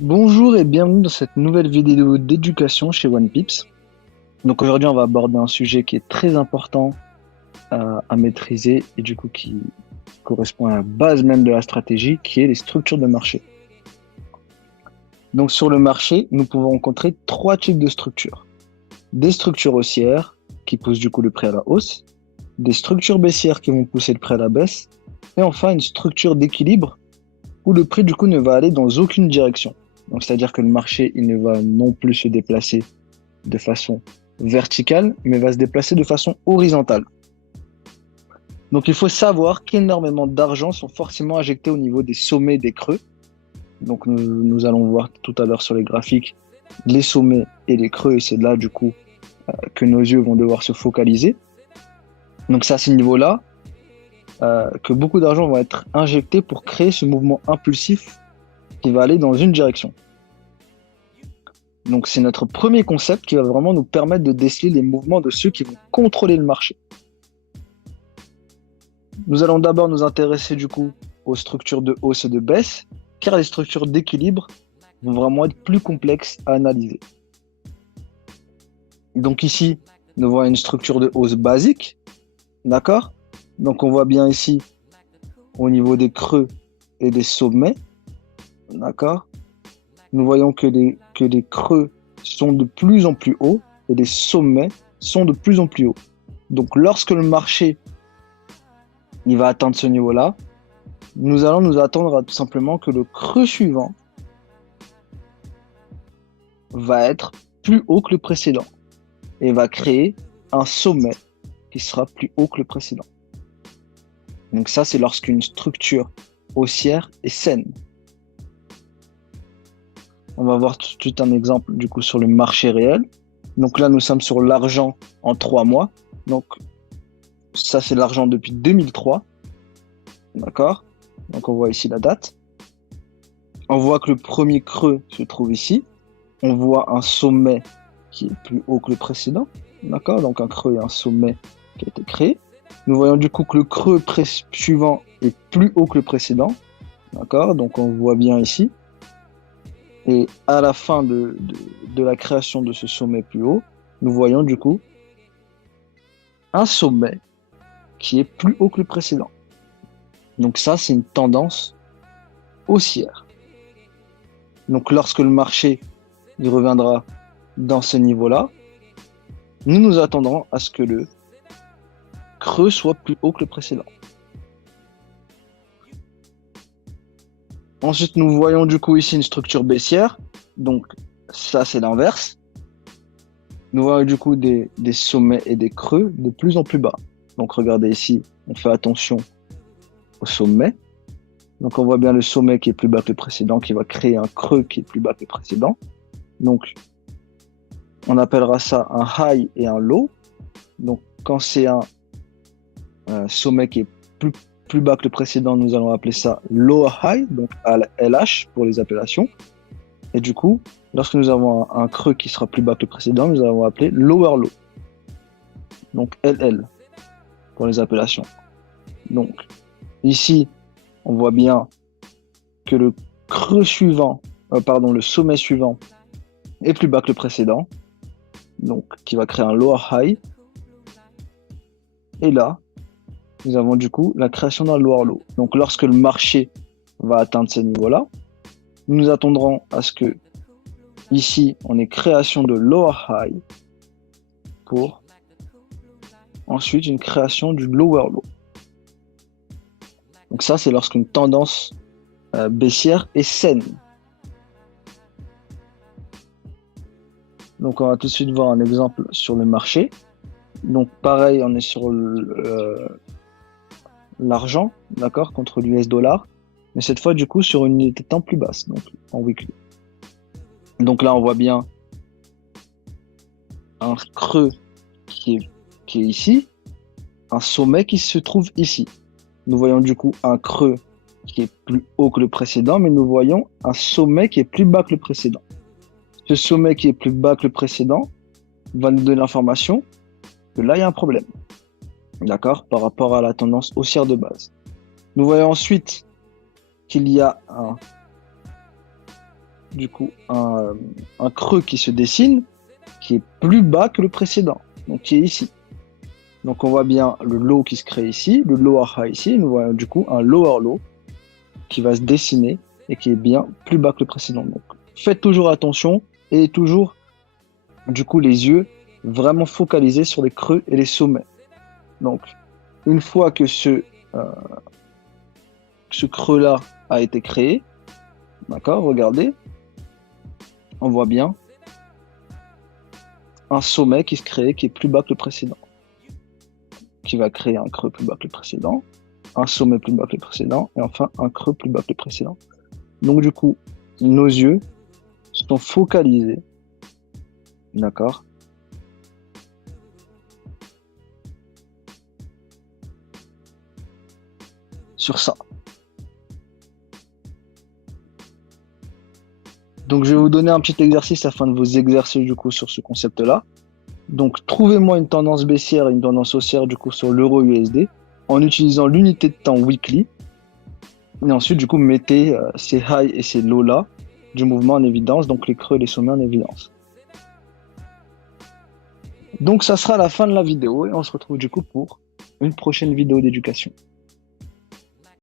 Bonjour et bienvenue dans cette nouvelle vidéo d'éducation chez OnePips. Donc aujourd'hui, on va aborder un sujet qui est très important à maîtriser et du coup qui correspond à la base même de la stratégie, qui est les structures de marché. Donc sur le marché, nous pouvons rencontrer trois types de structures. Des structures haussières qui poussent du coup le prix à la hausse, des structures baissières qui vont pousser le prix à la baisse, et enfin une structure d'équilibre où le prix du coup ne va aller dans aucune direction. Donc c'est-à-dire que le marché, il ne va non plus se déplacer de façon verticale, mais va se déplacer de façon horizontale. Donc il faut savoir qu'énormément d'argent sont forcément injectés au niveau des sommets et des creux. Donc nous allons voir tout à l'heure sur les graphiques les sommets et les creux, et c'est là du coup que nos yeux vont devoir se focaliser. Donc c'est à ce niveau-là que beaucoup d'argent va être injecté pour créer ce mouvement impulsif qui va aller dans une direction. Donc c'est notre premier concept qui va vraiment nous permettre de déceler les mouvements de ceux qui vont contrôler le marché. Nous allons d'abord nous intéresser du coup aux structures de hausse et de baisse, car les structures d'équilibre vont vraiment être plus complexes à analyser. Donc ici, nous voyons une structure de hausse basique, d'accord? Donc on voit bien ici au niveau des creux et des sommets, d'accord? Nous voyons que les creux sont de plus en plus hauts et les sommets sont de plus en plus hauts. Donc lorsque le marché il va atteindre ce niveau-là, nous allons nous attendre à tout simplement que le creux suivant va être plus haut que le précédent et va créer un sommet qui sera plus haut que le précédent. Donc ça, c'est lorsqu'une structure haussière est saine. On va voir tout de suite un exemple du coup sur le marché réel. Donc là, nous sommes sur l'argent en 3 mois. Donc ça, c'est l'argent depuis 2003. D'accord? Donc on voit ici la date. On voit que le premier creux se trouve ici. On voit un sommet qui est plus haut que le précédent. D'accord? Donc un creux et un sommet qui a été créé. Nous voyons du coup que le creux suivant est plus haut que le précédent. D'accord? Donc on voit bien ici. Et à la fin de la création de ce sommet plus haut, nous voyons du coup un sommet qui est plus haut que le précédent. Donc ça, c'est une tendance haussière. Donc lorsque le marché il reviendra dans ce niveau-là, nous nous attendrons à ce que le creux soit plus haut que le précédent. Ensuite, nous voyons du coup ici une structure baissière. Donc ça, c'est l'inverse. Nous voyons du coup des sommets et des creux de plus en plus bas. Donc regardez ici, on fait attention au sommet. Donc on voit bien le sommet qui est plus bas que le précédent, qui va créer un creux qui est plus bas que le précédent. Donc on appellera ça un high et un low. Donc quand c'est un sommet qui est plus bas que le précédent, nous allons appeler ça lower high, donc LH pour les appellations. Et du coup, lorsque nous avons un creux qui sera plus bas que le précédent, nous allons appeler lower low. Donc LL pour les appellations. Donc ici, on voit bien que le creux suivant, le sommet suivant est plus bas que le précédent, donc qui va créer un lower high. Et là, nous avons du coup la création d'un lower low. Donc lorsque le marché va atteindre ces niveaux-là, nous attendrons à ce que ici, on ait création de lower high pour ensuite une création du lower low. Donc ça, c'est lorsqu'une tendance baissière est saine. Donc on va tout de suite voir un exemple sur le marché. Donc pareil, on est sur l'argent, d'accord, contre l'US dollar, mais cette fois du coup sur une unité de temps plus basse, donc en weekly. Donc là on voit bien un creux qui est ici, un sommet qui se trouve ici. Nous voyons du coup un creux qui est plus haut que le précédent, mais nous voyons un sommet qui est plus bas que le précédent. Ce sommet qui est plus bas que le précédent va nous donner l'information que là il y a un problème, d'accord, par rapport à la tendance haussière de base. Nous voyons ensuite qu'il y a du coup un creux qui se dessine, qui est plus bas que le précédent, donc qui est ici. Donc on voit bien le low qui se crée ici, le lower high ici, et nous voyons du coup un lower low qui va se dessiner et qui est bien plus bas que le précédent. Donc faites toujours attention et toujours du coup les yeux vraiment focalisés sur les creux et les sommets. Donc une fois que ce creux-là a été créé, d'accord, regardez, on voit bien un sommet qui se crée qui est plus bas que le précédent, qui va créer un creux plus bas que le précédent, un sommet plus bas que le précédent, et enfin un creux plus bas que le précédent. Donc du coup, nos yeux sont focalisés, d'accord, sur ça. Donc je vais vous donner un petit exercice afin de vous exercer du coup sur ce concept-là. Donc trouvez-moi une tendance baissière et une tendance haussière du coup sur l'euro USD en utilisant l'unité de temps weekly. Et ensuite, du coup, mettez ces highs et ces lows-là du mouvement en évidence, donc les creux et les sommets en évidence. Donc, ça sera la fin de la vidéo et on se retrouve du coup pour une prochaine vidéo d'éducation.